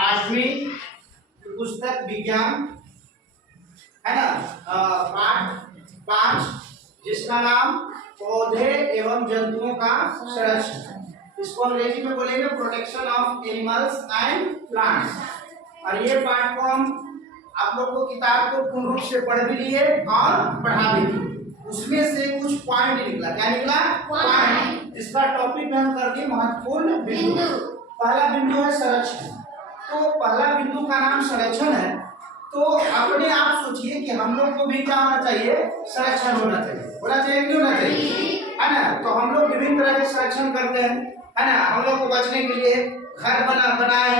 8वीं पुस्तक विज्ञान है ना, पाठ 5 जिसका नाम पौधे एवं जंतुओं का संरक्षण। इसको अंग्रेजी में बोलेंगे protection of animals and plants. और ये पाठ को हम आप लोग को किताब को पूर्ण रूप से पढ़ भी लिए और पढ़ा भी लिए। उसमें से कुछ पॉइंट निकला। क्या निकला? पॉइंट। इसका टॉपिक में हम कर दिए महत्वपूर्ण बिंदु। पहला बिंदु है संरक्षण। तो पहला बिंदु का नाम संरक्षण है। तो अपने आप सोचिए कि हम लोग को भी क्या होना चाहिए? संरक्षण होना चाहिए। होना चाहिए कि होना चाहिए, है ना? तो हम लोग विभिन्न तरह के संरक्षण करते हैं, है ना? हम लोग को बचने के लिए घर बनाए,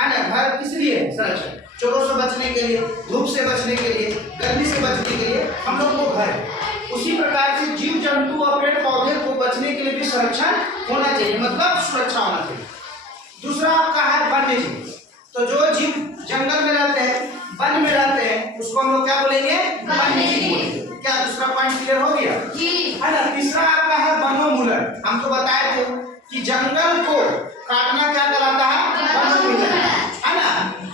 है ना? घर किस लिए? संरक्षण। चोरों से बचने के लिए, धूप से बचने के लिए, गर्मी से बचने के लिए हम लोग को घर। उसी प्रकार से जीव जंतु और पेड़ पौधे को बचने के लिए भी संरक्षण होना चाहिए, मतलब सुरक्षा होना चाहिए। दूसरा आपका है वन्य जीव। तो जो जीव जंगल में रहते हैं, वन में रहते हैं, उसको हम लोग क्या बोलेंगे? वन्य जीव बोलेंगे। क्या दूसरा पॉइंट क्लियर हो गया? है ना? तीसरा आपका है वनोन्मूलन। हम तो बताए थे कि जंगल को काटना क्या कहलाता है? वनोन्मूलन, है ना?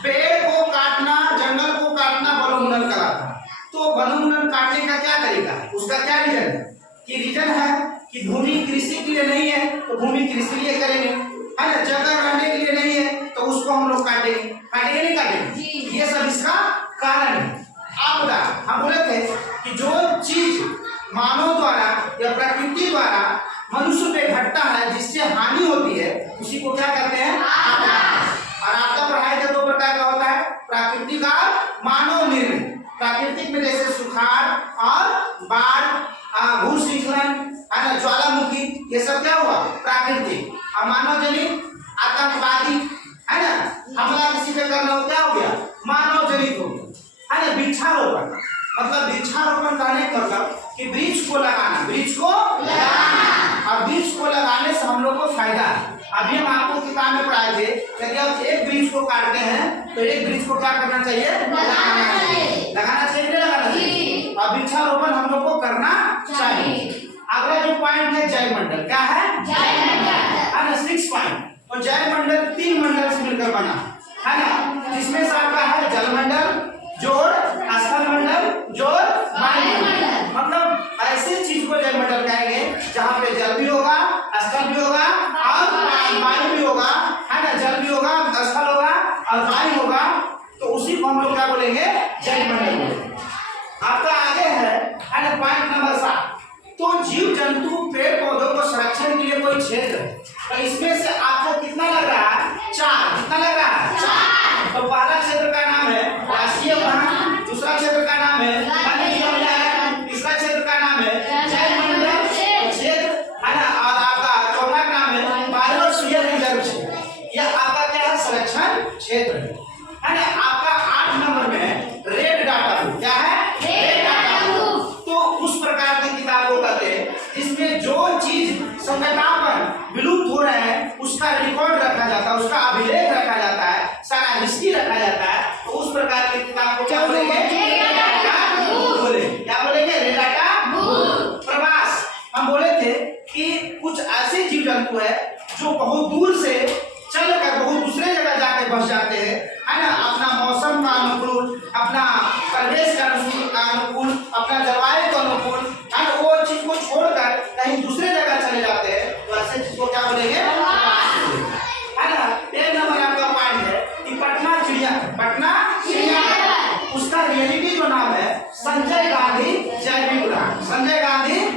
पेड़ को काटना, जंगल को काटना वनोन्मूलन कहलाता है। तो वनोन्मूलन काटने का क्या तरीका है? उसका क्या रीजन है? कि रीजन है कि भूमि कृषि के लिए नहीं है तो भूमि कृषि लिए करेंगे, है ना? जगह रहने के लिए नहीं है तो उसको हम लोग काटेंगे। काटेंगे नहीं काटेंगे? ये सब इसका कारण है। आपदा, हम बोले थे कि जो चीज मानव द्वारा या प्रकृति द्वारा मनुष्य पे घटता है, जिससे हानि होती है, उसी को क्या कहते हैं? आपदा। और आपदा पढ़ाई के 2 प्रकार का होता है, प्राकृतिक और मानव निर्मित। प्राकृतिक में जैसे सुखाड़ और बाढ़, भूस्खलन, है ना, ज्वालामुखी, ये सब क्या हुआ? प्राकृतिक। और मानव जनित आतंकवादी, है ना, हमला किसी पे करना हो, क्या हो गया? मानव जनित हो गया, है ना। वृक्षारोपण, मतलब वृक्षारोपण कहने का मतलब कि वृक्ष को लगाना, वृक्ष को लगाना। और वृक्ष को लगाने से हम लोग को फायदा है। अभी हम आपको किताब में पढ़ाए थे कि यदि आप एक वृक्ष को काटते हैं तो एक वृक्ष को क्या करना चाहिए? लगाना चाहिए। लगाना चाहिए नहीं लगाना चाहिए? और वृक्षारोपण हम लोग को करना चाहिए। अगला जो पॉइंट है जैवमंडल। क्या है? जैवमंडल, 6 पॉइंट। तो जैवमंडल 3 मंडल से मिलकर बना, है ना? जिसमें से आपका है जलमंडल जोड़ स्थल मंडल जोड़ वायुमंडल। मतलब ऐसी चीज को जैवमंडल कहेंगे जहाँ पे जल भी होगा, स्थल भी होगा और वायु भी होगा, है ना? जल भी होगा, स्थल होगा और वायु होगा। तो उसी को हम लोग क्या बोलेंगे? जैवमंडल बोलेंगे। आपका आगे है ना पॉइंट नंबर 7। तो जीव जंतु पेड़ पौधों को संरक्षण के लिए कोई क्षेत्र है, तो इसमें से आपको कितना लग रहा है? 4। कितना लग रहा है? 4। तो पहला क्षेत्र का नाम है राष्ट्रीय उद्यान, दूसरा क्षेत्र का नाम है वन्यजीव उद्यान, तीसरा क्षेत्र का नाम है जैवमंडल क्षेत्र, है ना, और आपका चौथा का नाम है बायोस्फीयर रिजर्व क्षेत्र। यह आपका क्या है? संरक्षण क्षेत्र है ना। आपका 8 नंबर में रेड डाटा बुक। क्या है? Red data book. तो उस प्रकार की किताब को कहते हैं जिसमें जो चीज संकटापन विलुप्त हो रहे हैं उसका रिकॉर्ड रखा जाता है, उसका अभिलेख रखा जाता है, सारा हिस्ट्री रखा जाता है। तो उस प्रकार की किताब को क्या बोलेंगे? रेड डाटा बुक बोलेंगे। क्या बोलेंगे? Red data book. प्रवास, हम बोले थे कि कुछ ऐसे जीव जंतु है जो बहुत दूर से चलकर बहुत दूसरे जगह जाके बस जाते हैं, है ना? अपना मौसम का अनुकूल, अपना परिवेश का अनुकूल, अपना जलवायु के अनुकूल, है ना, वो चीज को छोड़कर कहीं दूसरे जगह चले जाते हैं। तो ऐसे चीज को क्या बोलेंगे? है ना। 1 नंबर आपका पॉइंट है कि पटना चिड़ियाघर, उसका रियलिटी जो नाम है संजय गांधी जैविक उद्यान। संजय गांधी